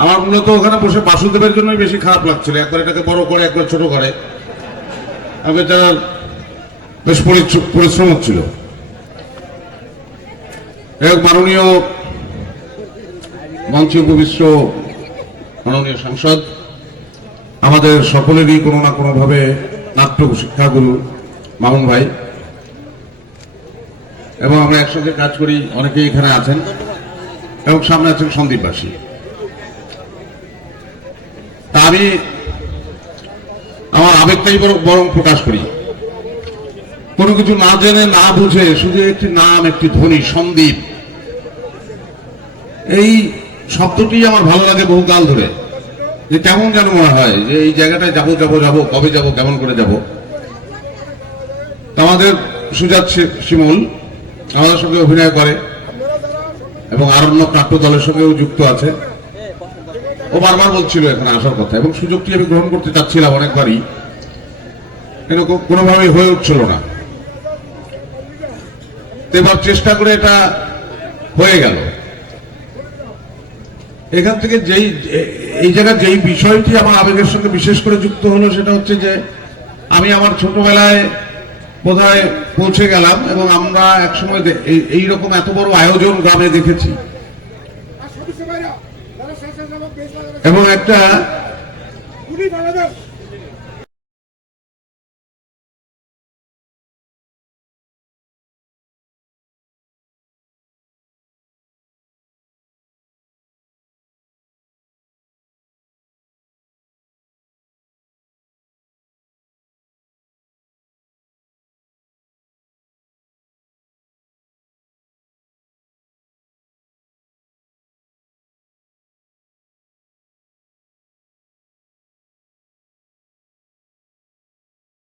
মূলত ওখানে বসে বাসুদেবের জন্যই বেশি খারাপ লাগছিল। একবার এটাকে বড় করে, একবার ছোট করে। আমি এটা বেশ পরিশ্রম হচ্ছিল। এক মাননীয় মঞ্চে উপবিষ্ট মাননীয় সাংসদ, আমাদের সকলেরই কোনো না কোনোভাবে নাট্য শিক্ষাগুরু মামুন ভাই। এবং আমরা একসঙ্গে কাজ করি, অনেকেই এখানে আছেন। এবং সামনে আছেন সন্দীপবাসী। আমি আমার আবেগটাই বরং প্রকাশ করি। কোনো কিছু না জেনে, না বুঝে, শুধু একটি নাম, একটি ধ্বনি, সন্দীপ। এই শব্দটি আমার ভালো লাগে বহুকাল ধরে। যে কেমন যেন মনে হয় যে এই জায়গাটায় যাব যাব যাব, কবে যাব, কেমন করে যাব। আমাদের সুজাত শিমুল আমাদের সঙ্গে অভিনয় করে এবং আরণ্য নাট্য দলের সঙ্গেও যুক্ত আছে। ও বারবার বলছিল এখানে আসার কথা, এবং সুযোগটি আমি গ্রহণ করতে চাচ্ছিলাম অনেকবারই। কিন্তু কো- কোনোভাবেই হয়ে উঠছিল না। এবার চেষ্টা করে এটা হয়ে গেল। এখান থেকে যেই, এই জায়গার যেই বিষয়টি আমার আবেগের সঙ্গে বিশেষ করে যুক্ত হলো সেটা হচ্ছে যে, আমি আমার ছোটবেলায় বোধহয় পৌঁছে গেলাম এবং আমরা একসময় এইরকম এত বড় আয়োজন গ্রামে দেখেছি। এবং একটা